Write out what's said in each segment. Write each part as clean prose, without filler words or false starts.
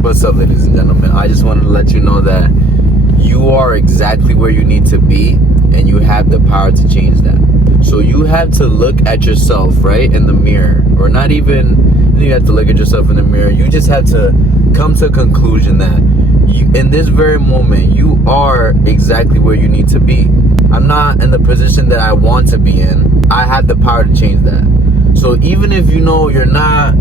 What's up, ladies and gentlemen? I just wanted to let you know that you are exactly where you need to be, and you have the power to change that. So you have to look at yourself, right, in the mirror, or not even you have to look at yourself in the mirror. You just have to come to a conclusion that in this very moment, you are exactly where you need to be. I'm not in the position that I want to be in. I have the power to change that. So even if you know you're not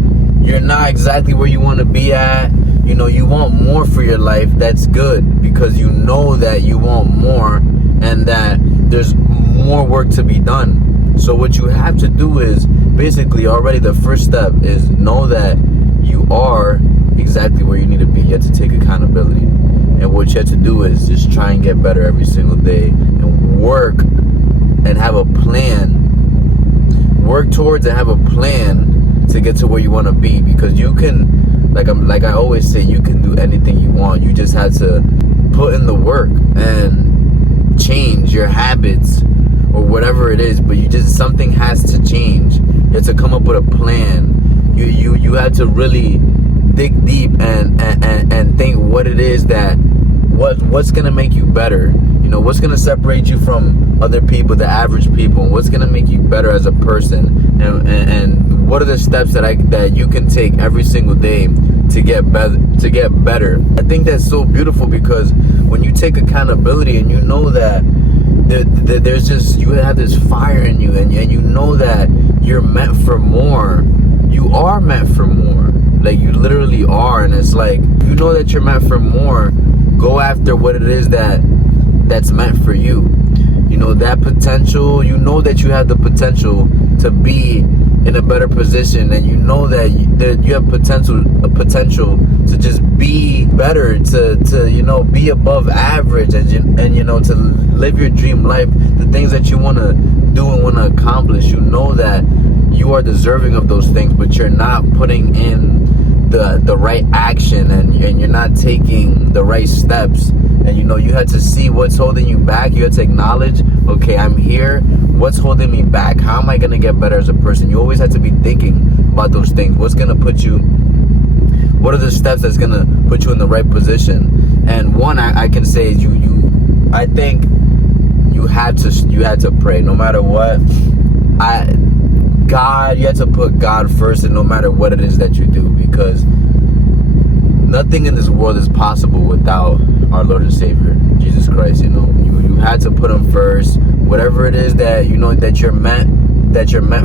exactly where you want to be at, you know you want more for your life, that's good, because you know that you want more and that there's more work to be done. So what you have to do is basically already the first step is know that you are exactly where you need to be. You have to take accountability. And what you have to do is just try and get better every single day and work and have a plan. Work towards and have a plan to get to where you want to be, because you can, like I always say, you can do anything you want. You just have to put in the work and change your habits or whatever it is, but something has to change. You have to come up with a plan. You have to really dig deep and think what it is that what's gonna make you better. You know, what's gonna separate you from other people, the average people, and what's gonna make you better as a person, and what are the steps that you can take every single day to get better. I think that's so beautiful, because when you take accountability and you know that there's just, you have this fire in you, and you know that you're meant for more. You are meant for more. Like, you literally are. And it's like, you know that you're meant for more, go after what it is that's meant for you. You know, that potential, you know that you have the potential to be in a better position, and you know that you have potential to just be better, to you know, be above average, and you know, to live your dream life, the things that you want to do and want to accomplish. You know that you are deserving of those things, but you're not putting in the right action, and you're not taking the right steps. And you know, you had to see what's holding you back. You had to acknowledge, okay, I'm here. What's holding me back? How am I going to get better as a person? You always have to be thinking about those things. What are the steps that's going to put you in the right position? And one I can say is I think you had to pray no matter what. You have to put God first, and no matter what it is that you do, because nothing in this world is possible without our Lord and Savior, Jesus Christ. You know, you had to put Him first. Whatever it is that you know that you're meant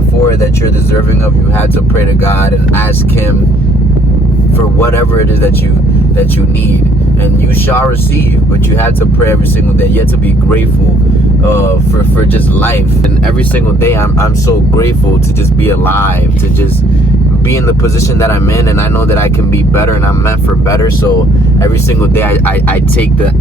for, that you're deserving of, you had to pray to God and ask Him for whatever it is that you need, and you shall receive. But you had to pray every single day. You had to be grateful for just life, and every single day I'm so grateful to just be alive, to just be in the position that I'm in, and I know that I can be better, and I'm meant for better. So every single day I take the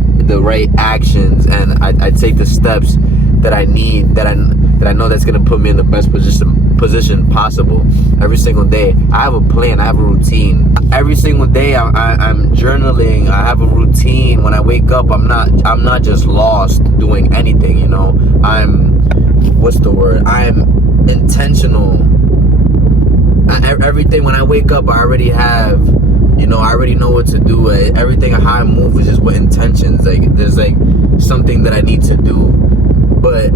right actions, and I take the steps that I need, that I know that's gonna put me in the best position possible. Every single day I have a plan, I have a routine. Every single day I'm journaling. I have a routine. When I wake up, I'm not just lost doing anything, you know. I'm intentional. Everything, when I wake up, I already have, you know, I already know what to do. Everything, how I move is just with intentions. Like, there's like something that I need to do, but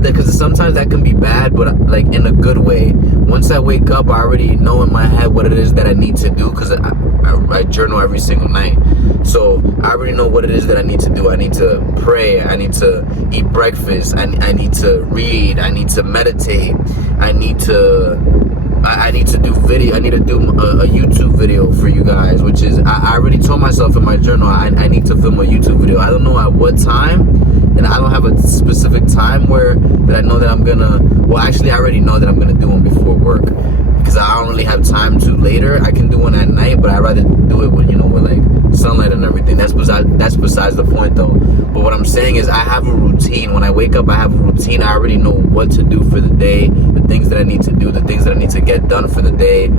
because sometimes that can be bad, but like in a good way. Once I wake up, I already know in my head what it is that I need to do, because I journal every single night. So I already know what it is that I need to do. I need to pray. I need to eat breakfast. I need to read. I need to meditate. I need to do video. I need to do a YouTube video for you guys, which is, I already told myself in my journal, I need to film a YouTube video. I don't know at what time, and I don't have a specific time that I know that I'm gonna, well, actually I already know that I'm gonna do one before work, because I don't really have time to later. I can do one at night, but I'd rather do it when, you know, with like sunlight and everything. That's besides the point though. But what I'm saying is, I have a routine. When I wake up, I have a routine. I already know what to do for the day, the things that I need to do, the things that I need to get done for the day.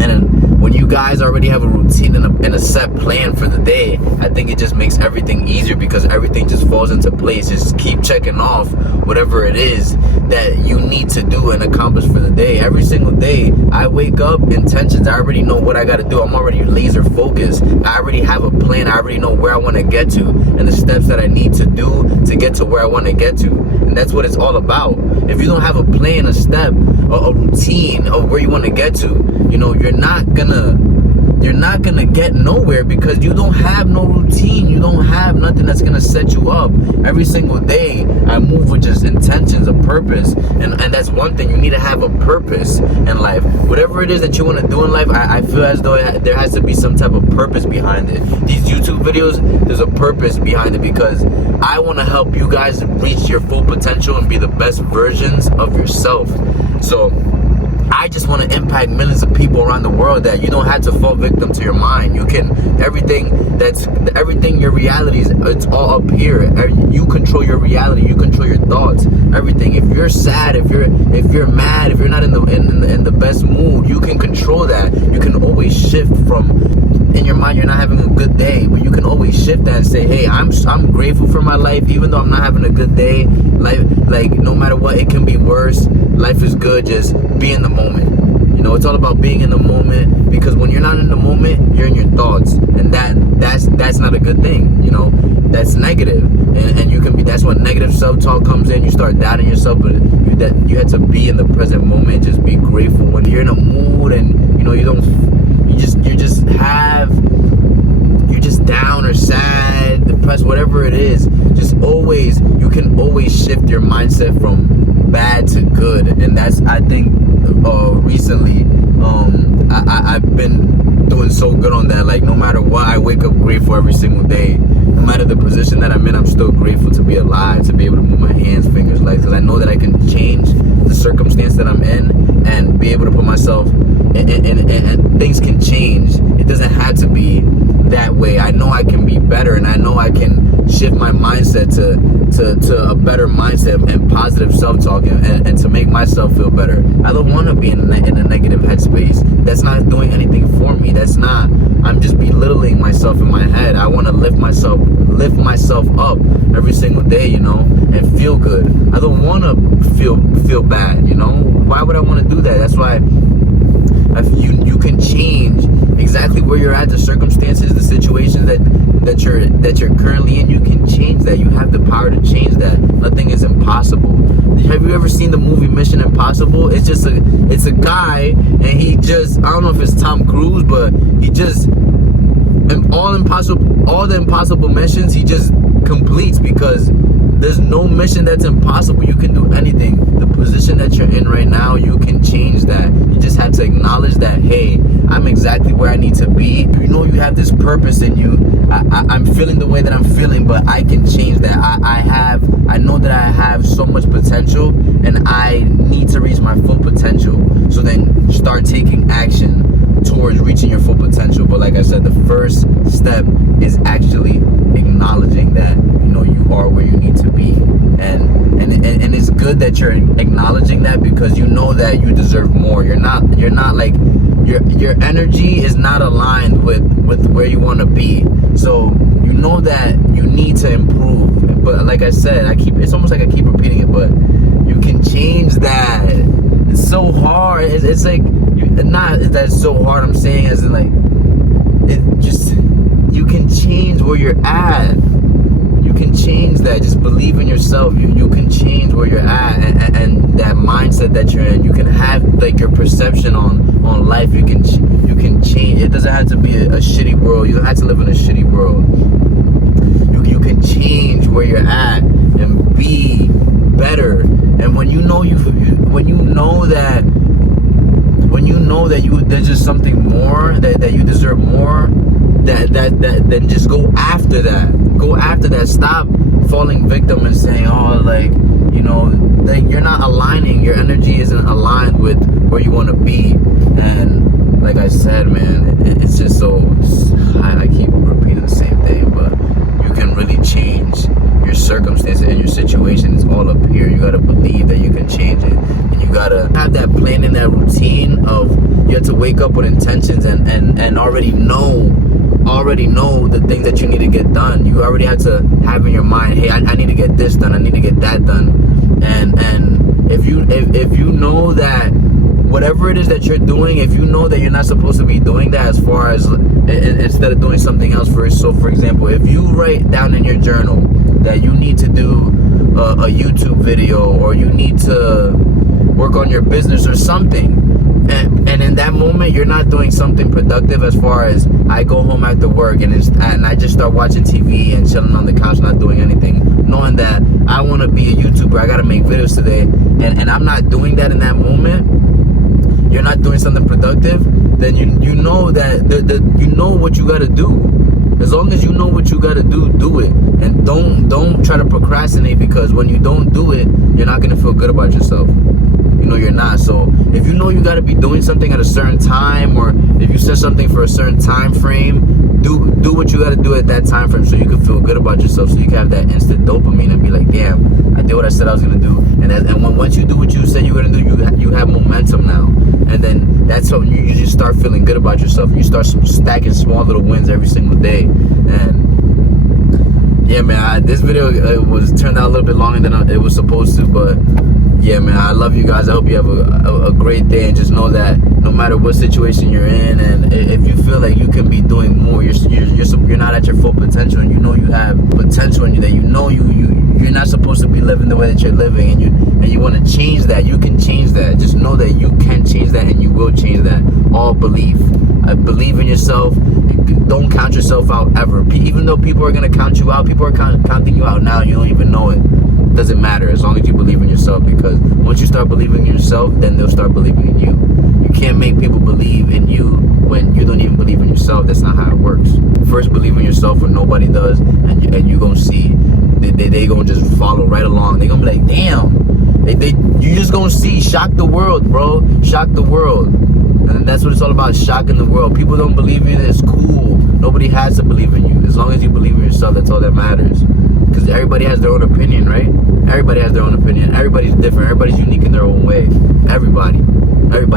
And when you guys already have a routine and a set plan for the day, I think it just makes everything easier because everything just falls into place. Just keep checking off whatever it is that you need to do and accomplish for the day. Every single day, I wake up, intentions. I already know what I got to do. I'm already laser focused. I already have a plan. I already know where I want to get to and the steps that I need to do to get to where I want to get to. And that's what it's all about. If you don't have a plan, a step, a routine of where you want to get to, you're not gonna get nowhere because you don't have no routine. You don't have nothing that's gonna set you up. Every single day I move with just intentions, a purpose, and that's one thing. You need to have a purpose in life. Whatever it is that you want to do in life, I feel as though there has to be some type of purpose behind it. These YouTube videos, there's a purpose behind it because I want to help you guys reach your full potential and be the best versions of yourself. So I just want to impact millions of people around the world that you don't have to fall victim to your mind. You can, everything, your reality is, it's all up here. You control your reality. You control your thoughts. Everything. If you're sad, if you're mad, if you're not in the best mood, you can control that. You can always shift from, in your mind, you're not having a good day, but you can always shift that and say, hey, I'm grateful for my life, even though I'm not having a good day. Life, like, no matter what, it can be worse. Life is good. Just be in the moment. It's all about being in the moment, because when you're not in the moment, you're in your thoughts, and that's not a good thing. That's negative, and you can be. That's when negative self-talk comes in. You start doubting yourself, but you have to be in the present moment. Just be grateful when you're in a mood, and you're just down or sad, depressed, whatever it is. You can always shift your mindset from bad to good, and that's, I think, recently I've been doing so good on that. Like, no matter what, I wake up grateful every single day. No matter the position that I'm in, I'm still grateful to be alive, to be able to move my hands, fingers, legs, because I know that I can change the circumstance that I'm in and be able to put myself and things can change. It doesn't have to be that way. I know I can be better, and I know I can shift my mindset to a better mindset and positive self-talk and to make myself feel better. I don't want to be in a negative headspace. That's not doing anything for me. I'm just belittling myself in my head. I want to lift myself up every single day, and feel good. I don't want to feel bad, Why would I want to do that? That's why you can change exactly where you're at, the circumstances, the situations that you're currently in. You can change that. You have the power to change that. Nothing is impossible. Have you ever seen the movie Mission Impossible? It's a guy, and he just, I don't know if it's Tom Cruise, but he just, all the impossible missions he just completes, because there's no mission that's impossible. You can do anything. The position that you're in right now, you can change that. You just have to acknowledge that, hey, I'm exactly where I need to be. You have this purpose in you. I'm feeling the way that I'm feeling, but I can change that. I know that I have so much potential, and I need to reach my full potential. So then start taking action towards reaching your full potential. But like I said, the first step is actually acknowledging that you are where you need to be, and it's good that you're acknowledging that, because you know that you deserve more. You're not like your energy is not aligned with where you want to be, so you know that you need to improve. But like I said, it's almost like I keep repeating it, but you can change that. It's so hard. It's like, not that's so hard, I'm saying as in, like, it just, you can change where you're at. You can change that. Just believe in yourself. You can change where you're at, and that mindset that you're in. You can have, like, your perception on life. You can change. It doesn't have to be a shitty world. You don't have to live in a shitty world. You can change where you're at and be better. And when you know that there's just something more, that you deserve more, then just go after that. Go after that. Stop falling victim and saying, oh, like, like, you're not aligning. Your energy isn't aligned with where you want to be. And like I said, man, it's just so, I keep repeating the same thing, but you can really change your circumstances and your situation. Is all up here. You got to believe that you can change it, and you gotta have that plan and that routine of you have to wake up with intentions and already know the things that you need to get done. You already have to have in your mind, hey, I need to get this done, I need to get that done. And if you know that whatever it is that you're doing, if you know that you're not supposed to be doing that, as far as instead of doing something else first. So for example, if you write down in your journal that you need to do a YouTube video, or you need to work on your business or something, and in that moment you're not doing something productive, as far as I go home after work and I just start watching TV and chilling on the couch, not doing anything, knowing that I want to be a YouTuber, I gotta make videos today, and I'm not doing that in that moment, you're not doing something productive, then you know that you know what you gotta do. As long as you know what you gotta do it, and don't try to procrastinate, because when you don't do it, you're not gonna feel good about yourself. You know you're not. So if you know you gotta be doing something at a certain time, or if you set something for a certain time frame, do what you gotta do at that time frame, so you can feel good about yourself, so you can have that instant dopamine and be like, damn, I did what I said I was gonna do. And once you do what you said you were gonna do, you have momentum now, and then that's when you just start feeling good about yourself. You start stacking small little wins every single day. And yeah, man, this video was turned out a little bit longer than it was supposed to, but yeah, man, I love you guys. I hope you have a great day, and just know that no matter what situation you're in, and if you feel like you can be doing more, you're not at your full potential, and you know you have potential in you, that you know you're not supposed to be living the way that you're living, and you want to change that, you can change that. Just know that you can change that, and you will change that. All belief. Believe in yourself. Don't count yourself out ever. Even though people are gonna count you out, people are counting you out now, you don't even know it. Doesn't matter, as long as you believe in yourself, because once you start believing in yourself, then they'll start believing in you. You can't make people believe in you when you don't even believe in yourself. That's not how it works. First believe in yourself when nobody does, and you gonna see they gonna just follow right along. They gonna be like, damn, you just gonna see, shock the world, bro, shock the world. And that's what it's all about, shocking the world. People don't believe in it, it's cool. Nobody has to believe in you. As long as you believe in yourself, that's all that matters. Because everybody has their own opinion, right? Everybody has their own opinion. Everybody's different. Everybody's unique in their own way. Everybody.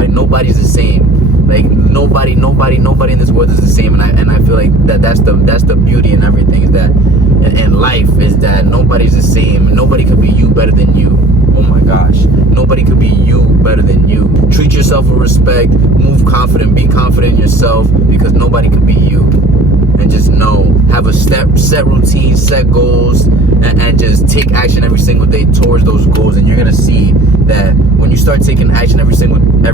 Nobody's the same. Like nobody in this world is the same. And I feel like that's the beauty in everything, is that in life, is that nobody's the same. Nobody could be you better than you. Oh my gosh. Nobody could be you better than you. Treat yourself with respect. Move confident. Be confident in yourself, because nobody could be you. And just know, have a set routine, set goals, and just take action every single day towards those goals. And you're gonna see that when you start taking action every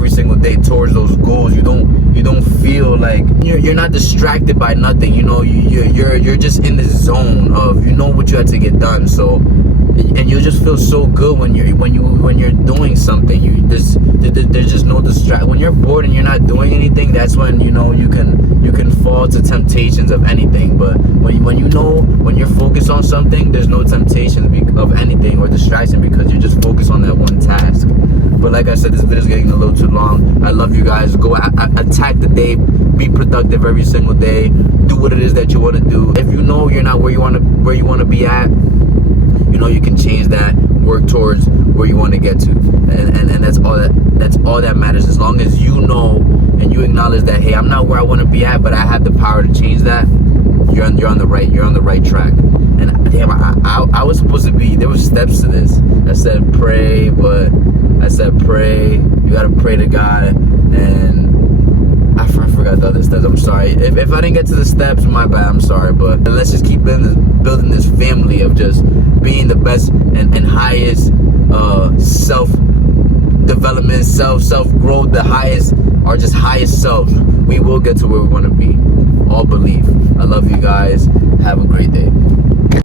single day towards those goals, you don't feel like you're not distracted by nothing. You know, you're just in this zone of, you know what you had to get done. So, and you just feel so good when you're doing something. There's just no distraction. When you're bored and you're not doing anything, that's when you know you can fall to temptations of anything. But when you're focused on something, there's no temptation of anything or distraction, because you're just focused on that one task. But like I said, this video is getting a little too long. I love you guys. Go attack the day. Be productive every single day. Do what it is that you want to do. If you know you're not where you want to be at, you know you can change that. Work towards where you want to get to, and that's all that matters. As long as you know and you acknowledge that, hey, I'm not where I want to be at, but I have the power to change that. You're on the right track. And damn, I was supposed to be. There were steps to this. I said pray, but I said pray. You gotta pray to God, and I forgot the other steps. I'm sorry if I didn't get to the steps. My bad. I'm sorry, but let's just keep building this family of just being the best and highest self development, self growth, the highest, or just highest self. We will get to where we want to be. All belief. I love you guys. Have a great day.